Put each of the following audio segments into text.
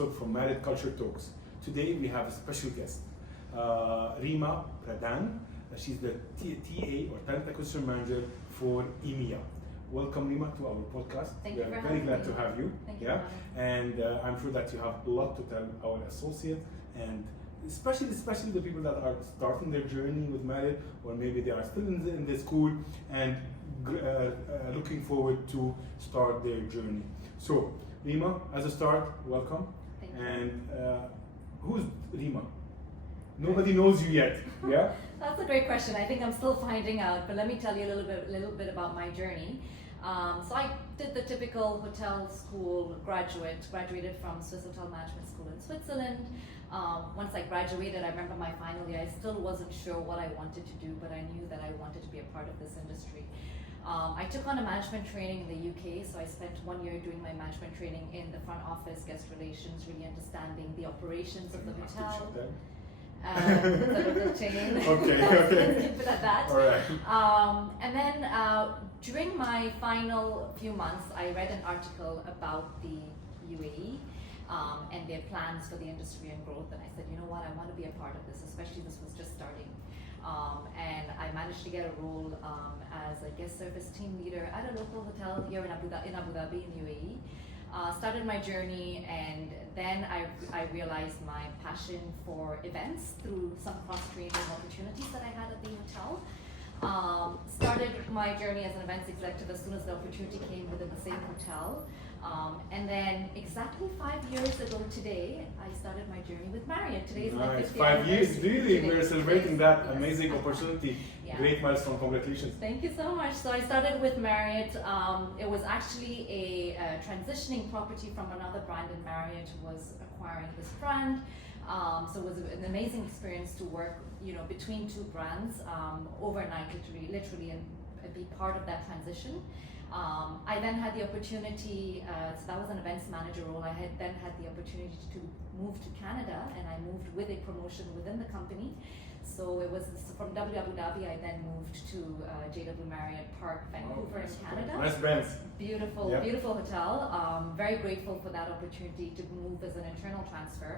episode from Marriott Culture Talks. Today we have a special guest, Rima. She's the TA or Talent Acquisition Manager for EMEA. Welcome, Rima, to our podcast. Thank we you for are very having glad me. to have you. Thank you Yeah, for and I'm sure that you have a lot to tell our associate, and especially the people that are starting their journey with Marriott, or maybe they are still in the school and looking forward to start their journey. So, Rima, as a start, welcome. Thank you. And who's Rima? Nobody knows you yet. Yeah. That's a great question. I think I'm still finding out, but let me tell you a little bit about my journey. So I did the typical hotel school graduated from Swiss Hotel Management School in Switzerland. Once I graduated, I remember my final year, I still wasn't sure what I wanted to do, but I knew that I wanted to be a part of this industry. I took on a management training in the UK, so I spent 1 year doing my management training in the front office, guest relations, really understanding the operations of the hotel. The chain. Okay. Let's keep it at that. All right. And then during my final few months, I read an article about the UAE and their plans for the industry and growth. And I said, you know what, I want to be a part of this, especially this was just starting. And I managed to get a role as a guest service team leader at a local hotel here in Abu Dhabi in UAE. Started my journey, and then I realized my passion for events through some cross-training opportunities that I had at the hotel. Started my journey as an events executive as soon as the opportunity came within the same hotel. And then exactly 5 years ago today, I started my journey with Marriott. Today is my 50th 5 years, really. Today. We're celebrating that Yes. amazing opportunity. Yeah. Great milestone, congratulations. Thank you so much. So I started with Marriott. It was actually a transitioning property from another brand, and Marriott was acquiring this brand. So it was an amazing experience to work, between two brands overnight, literally, and be part of that transition. I then had the opportunity, so that was an events manager role. I then had the opportunity to move to Canada, and I moved with a promotion within the company. So it was from Abu Dhabi. I then moved to JW Marriott Park, Vancouver in Canada. Nice brands. Beautiful, Yep. Beautiful hotel. Very grateful for that opportunity to move as an internal transfer.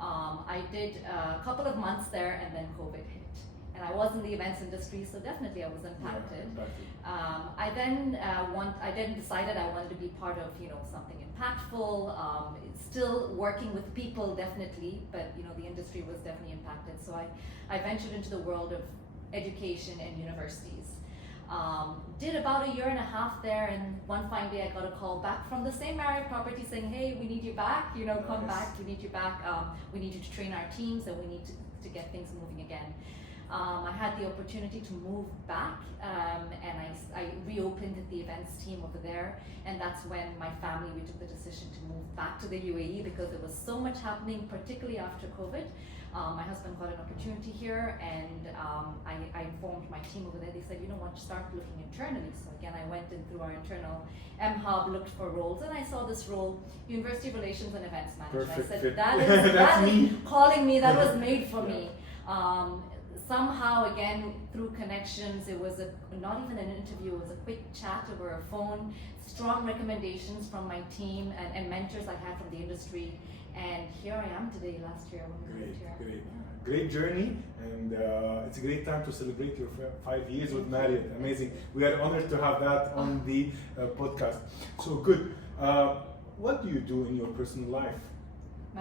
I did a couple of months there, and then COVID hit. And I was in the events industry, so definitely I was impacted. Yeah, exactly. I then decided I wanted to be part of something impactful. Still working with people, definitely, but the industry was definitely impacted. So I ventured into the world of education and universities. Did about a year and a half there, and one fine day I got a call back from the same Marriott property saying, "Hey, we need you back. Come back. We need you back. We need you to train our teams, and we need to get things moving again." I had the opportunity to move back, and I reopened the events team over there, and that's when my family, we took the decision to move back to the UAE because there was so much happening, particularly after COVID. My husband got an opportunity here, and I informed my team over there. They said, "You know what, start looking internally." So again, I went in through our internal M-Hub, looked for roles, and I saw this role, University Relations and Events Manager. Perfect I said, fit. that That's is me. calling me, that was made for Yeah. me. Somehow, again, through connections, it was not even an interview, it was a quick chat over a phone, strong recommendations from my team and mentors I had from the industry, and here I am today, last year when we moved here. Great journey, and it's a great time to celebrate your 5 years with Marriott. Amazing. We are honored to have that on the podcast. So good. What do you do in your personal life?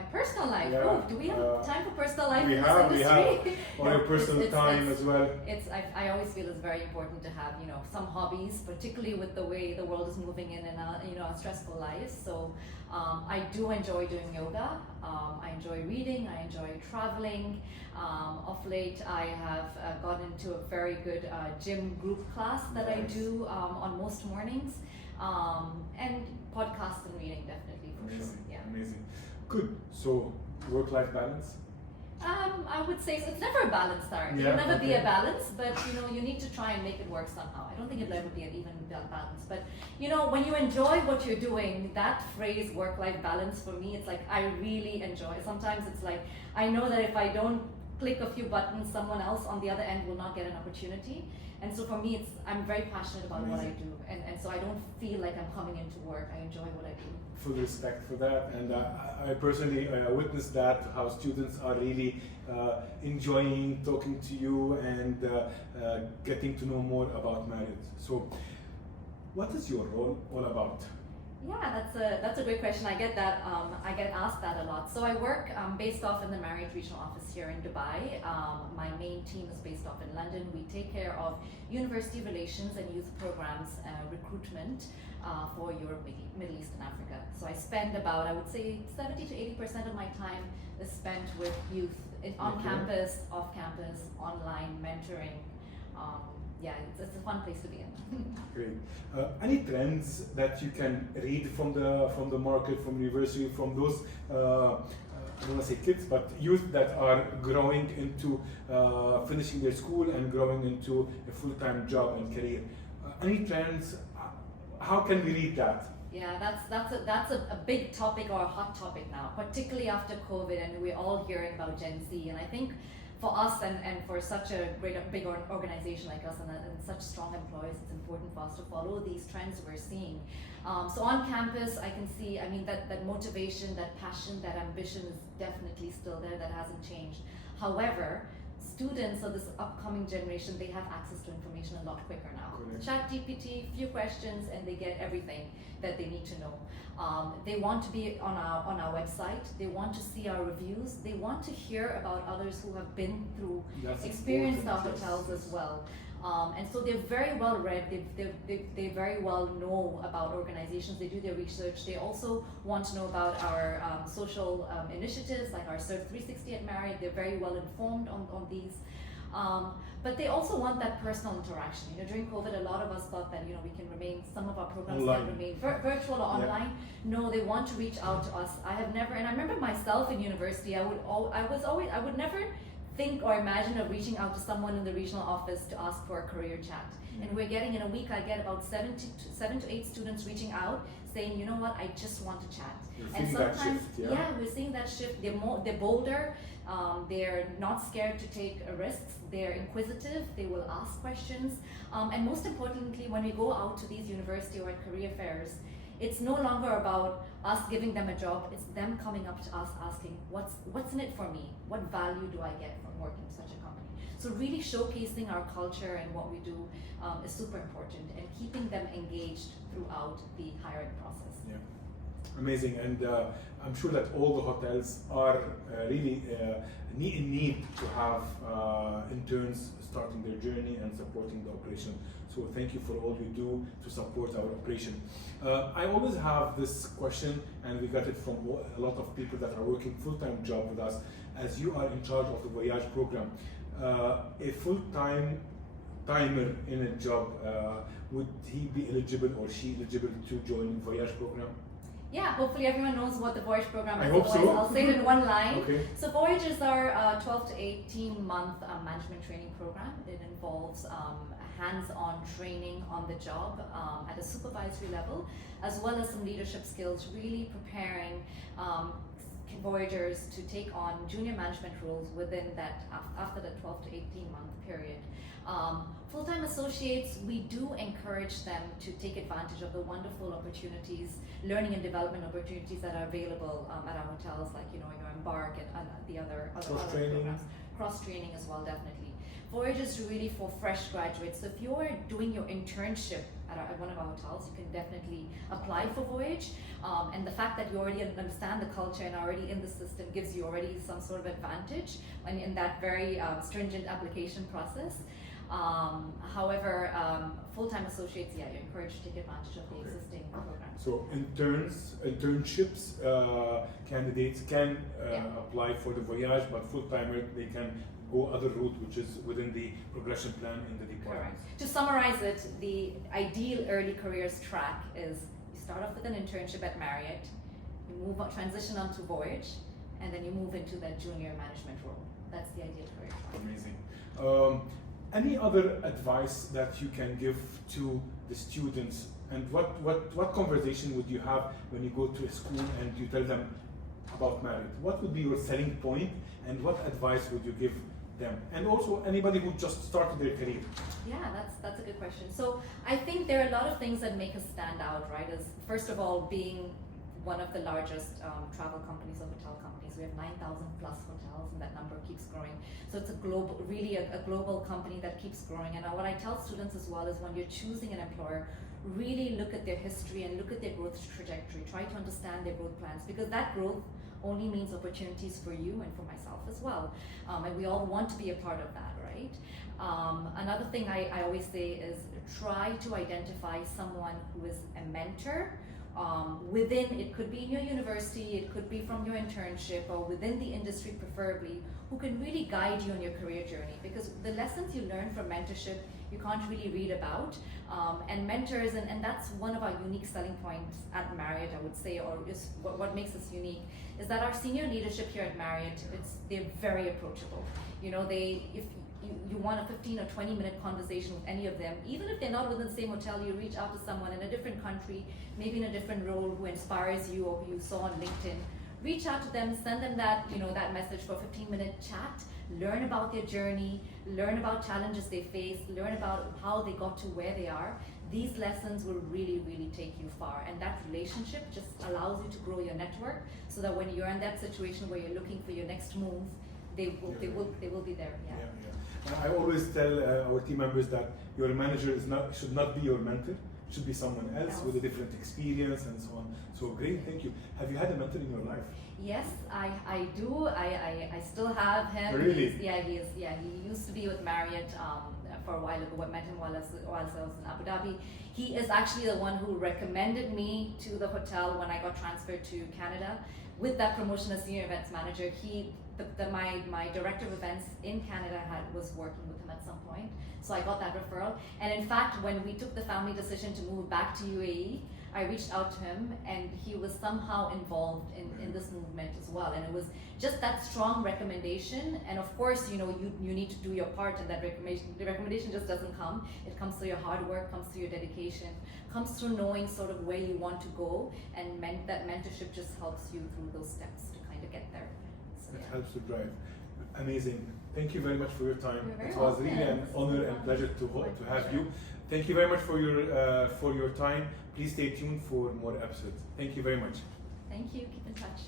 My personal life. Yeah, Oh, do we have time for personal life we in have, this industry? or your personal time as well. I always feel it's very important to have some hobbies, particularly with the way the world is moving in and our stressful lives. So I do enjoy doing yoga. I enjoy reading. I enjoy traveling. Of late, I have gotten into a very good gym group class that I do on most mornings, and podcasts and reading definitely for sure. Yeah. Amazing. Good. So, work-life balance? I would say so. It's never a balanced art. Yeah, It'll never be okay. a balance, but you need to try and make it work somehow. I don't think it'll ever be an even balance. But when you enjoy what you're doing, that phrase work-life balance for me, it's like I really enjoy. Sometimes it's like I know that if I don't click a few buttons, someone else on the other end will not get an opportunity. And so for me, I'm very passionate about what I Amazing. do, and so I don't feel like I'm coming into work. I enjoy what I do. Full respect for that, and I personally witnessed that, how students are really enjoying talking to you and getting to know more about Marriott. So what is your role all about? Yeah, that's a great question. I get that. I get asked that a lot. So I work based off in the Marriott regional office here in Dubai. My main team is based off in London. We take care of university relations and youth programs recruitment for Europe, Middle East, and Africa. So I spend about, I would say, 70 to 80% of my time is spent with youth on campus, off campus, online mentoring. Yeah, it's a fun place to be in. Great. Any trends that you can read from the market, from university, from those I don't want to say kids, but youth that are growing into finishing their school and growing into a full-time job and career? Any trends? How can we read that? Yeah, that's a big topic or a hot topic now, particularly after COVID, and we're all hearing about Gen Z. And I think for us and for such a big organization like us and such strong employees, it's important for us to follow these trends we're seeing. So on campus, I can see, I mean, that motivation, that passion, that ambition is definitely still there. That hasn't changed. However, students of this upcoming generation, they have access to information a lot quicker now. ChatGPT, few questions, and they get everything that they need to know. They want to be on our website. They want to see our reviews. They want to hear about others who have been through, experienced our hotels as well. And so they're very well read. They very well know about organizations. They do their research. They also want to know about our social initiatives like our Serve 360 at Marriott. They're very well informed on these. But they also want that personal interaction. You know, during COVID, a lot of us thought that, you know, we can remain, some of our programs online. can remain virtual or online. No, they want to reach out to us. I have never, and I remember myself in university, I would never think or imagine of reaching out to someone in the regional office to ask for a career chat. And we're getting, in a week, I get about 7 to 8 students reaching out saying, you know what, I just want to chat. And sometimes, we're seeing that shift. They're bolder. They're not scared to take risks. They're inquisitive. They will ask questions. And most importantly, when we go out to these university or career fairs, it's no longer about us giving them a job. It's them coming up to us asking, what's in it for me? What value do I get from working in such a company? So really showcasing our culture and what we do is super important, and keeping them engaged throughout the hiring process. Yeah, amazing. And I'm sure that all the hotels are really in need to have interns starting their journey and supporting the operation. So thank you for all you do to support our operation. I always have this question, and we got it from a lot of people that are working full-time job with us. As you are in charge of the Voyage program, a full-time timer in a job, would he be eligible or she eligible to join the Voyage program? Yeah, hopefully everyone knows what the Voyage program is. I hope so. I'll say it in one line. Okay. So Voyage is our 12 to 18 month management training program. It involves hands-on training on the job at a supervisory level, as well as some leadership skills, really preparing Voyagers to take on junior management roles within that, after the 12 to 18 month period. Full-time associates, we do encourage them to take advantage of the wonderful opportunities, learning and development opportunities that are available at our hotels, like, you know, your Embark and the other programs. Cross-training as well, definitely. Voyage is really for fresh graduates. So if you're doing your internship at one of our hotels, you can definitely apply for Voyage. And the fact that you already understand the culture and are already in the system gives you already some sort of advantage in that very stringent application process. However, full-time associates, you're encouraged to take advantage of the existing programs. So internships, candidates can apply for the Voyage, but full-timer, they can go other route, which is within the progression plan in the department. Correct. To summarize it, the ideal early careers track is you start off with an internship at Marriott, you move on, transition onto Voyage, and then you move into that junior management role. That's the ideal career track. Amazing. Any other advice that you can give to the students, and what conversation would you have when you go to a school and you tell them about Marriott? What would be your selling point, and what advice would you give them, and also anybody who just started their career? Yeah, that's a good question. So I think there are a lot of things that make us stand out, right? As first of all, being one of the largest travel companies or hotel companies. We have 9,000 plus hotels, and that number keeps growing. So it's a global, really a global company that keeps growing. And what I tell students as well is when you're choosing an employer, really look at their history and look at their growth trajectory. Try to understand their growth plans, because that growth only means opportunities for you and for myself as well. And we all want to be a part of that, right? Another thing I always say is try to identify someone who is a mentor. Within, it could be in your university, it could be from your internship, or within the industry preferably, who can really guide you on your career journey, because the lessons you learn from mentorship you can't really read about, and mentors, and that's one of our unique selling points at Marriott, I would say, or is what makes us unique, is that our senior leadership here at Marriott, they're very approachable. You know, if you want a 15 or 20 minute conversation with any of them, even if they're not within the same hotel, you reach out to someone in a different country, maybe in a different role, who inspires you or who you saw on LinkedIn. Reach out to them, send them that, that message for a 15-minute chat, learn about their journey, learn about challenges they face, learn about how they got to where they are. These lessons will really, really take you far, and that relationship just allows you to grow your network, so that when you're in that situation where you're looking for your next move, they will be there. Yeah. I always tell our team members that your manager should not be your mentor. It should be someone else with a different experience and so on. So great, thank you. Have you had a mentor in your life? Yes, I do. I still have him. Really? He used to be with Marriott for a while ago. I met him while I was in Abu Dhabi. He is actually the one who recommended me to the hotel when I got transferred to Canada. With that promotion as senior events manager, my director of events in Canada was working with him at some point, so I got that referral. And in fact, when we took the family decision to move back to UAE, I reached out to him, and he was somehow involved in this movement as well. And it was just that strong recommendation. And of course, you need to do your part, and the recommendation just doesn't come. It comes through your hard work, comes through your dedication, comes through knowing sort of where you want to go, and that mentorship just helps you through those steps to kind of get there. So, it helps to drive. Amazing. Thank you very much for your time. It was welcome. really an honor and pleasure to have you. Thank you very much for your time. Please stay tuned for more episodes. Thank you very much. Thank you. Keep in touch.